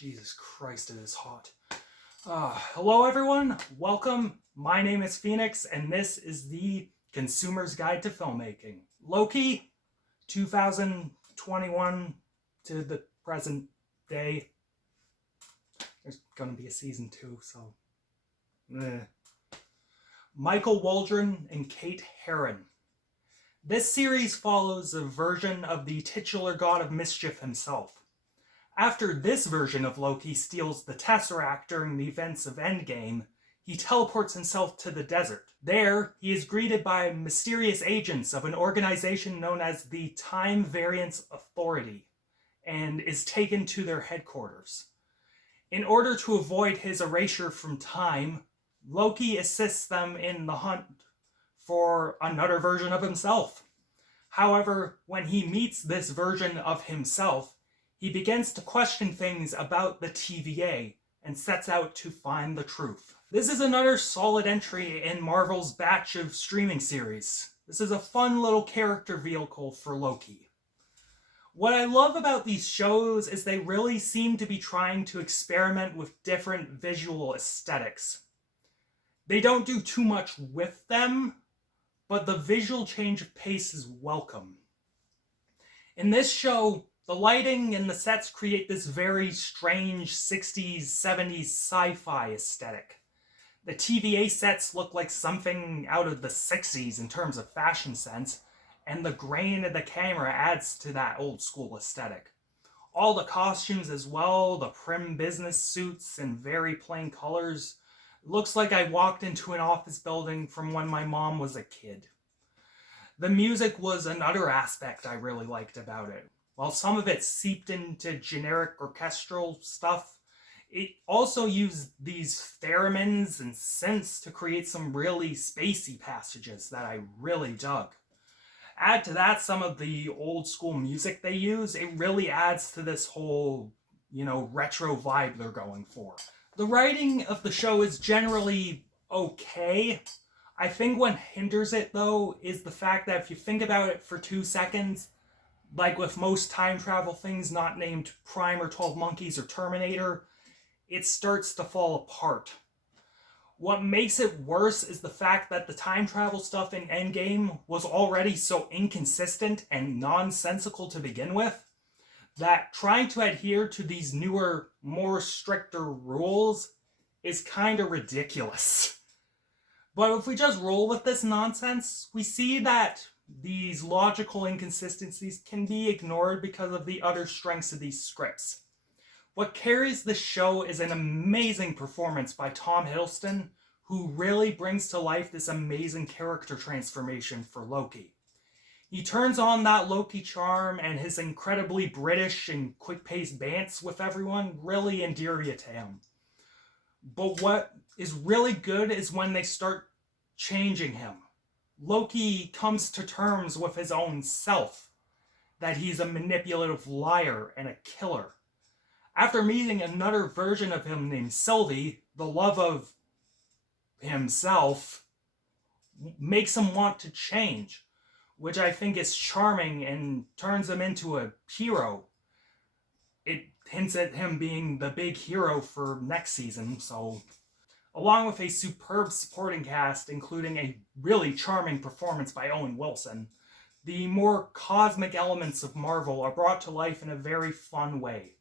Jesus Christ, it is hot. Hello everyone, welcome. My name is Phoenix, and this is the Consumer's Guide to Filmmaking. Loki, 2021 to the present day. There's gonna be a season 2, so... Michael Waldron and Kate Herron. This series follows a version of the titular god of mischief himself. After this version of Loki steals the Tesseract during the events of Endgame, he teleports himself to the desert. There, he is greeted by mysterious agents of an organization known as the Time Variance Authority, and is taken to their headquarters. In order to avoid his erasure from time, Loki assists them in the hunt for another version of himself. However, when he meets this version of himself, he begins to question things about the TVA and sets out to find the truth. This is another solid entry in Marvel's batch of streaming series. This is a fun little character vehicle for Loki. What I love about these shows is they really seem to be trying to experiment with different visual aesthetics. They don't do too much with them, but the visual change of pace is welcome. In this show, the lighting and the sets create this very strange 60s, 70s sci-fi aesthetic. The TVA sets look like something out of the 60s in terms of fashion sense, and the grain of the camera adds to that old school aesthetic. All the costumes as well, the prim business suits in very plain colors. It looks like I walked into an office building from when my mom was a kid. The music was another aspect I really liked about it. While some of it seeped into generic orchestral stuff, it also used these theremins and synths to create some really spacey passages that I really dug. Add to that some of the old school music they use, it really adds to this whole, retro vibe they're going for. The writing of the show is generally okay. I think what hinders it, though, is the fact that if you think about it for 2 seconds, like with most time travel things not named Prime or 12 Monkeys or Terminator, it starts to fall apart. What makes it worse is the fact that the time travel stuff in Endgame was already so inconsistent and nonsensical to begin with, that trying to adhere to these newer, more stricter rules is kinda ridiculous. But if we just roll with this nonsense, we see that these logical inconsistencies can be ignored because of the other strengths of these scripts. What carries the show is an amazing performance by Tom Hiddleston, who really brings to life this amazing character transformation for Loki. He turns on that Loki charm, and his incredibly British and quick-paced bants with everyone really endear you to him. But what is really good is when they start changing him. Loki comes to terms with his own self, that he's a manipulative liar and a killer. After meeting another version of him named Sylvie, the love of himself makes him want to change, which I think is charming and turns him into a hero. It hints at him being the big hero for next season, so... Along with a superb supporting cast, including a really charming performance by Owen Wilson, the more cosmic elements of Marvel are brought to life in a very fun way.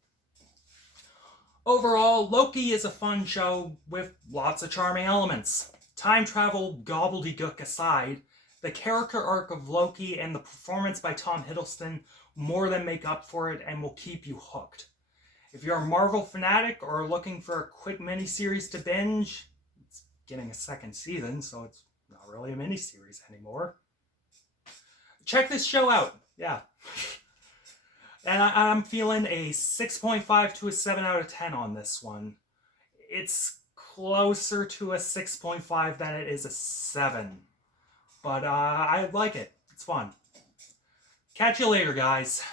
Overall, Loki is a fun show with lots of charming elements. Time travel gobbledygook aside, the character arc of Loki and the performance by Tom Hiddleston more than make up for it and will keep you hooked. If you're a Marvel fanatic or looking for a quick miniseries to binge, it's getting a second season, so it's not really a miniseries anymore. Check this show out, yeah. And I'm feeling a 6.5 to a 7 out of 10 on this one. It's closer to a 6.5 than it is a 7. But I like it. It's fun. Catch you later, guys.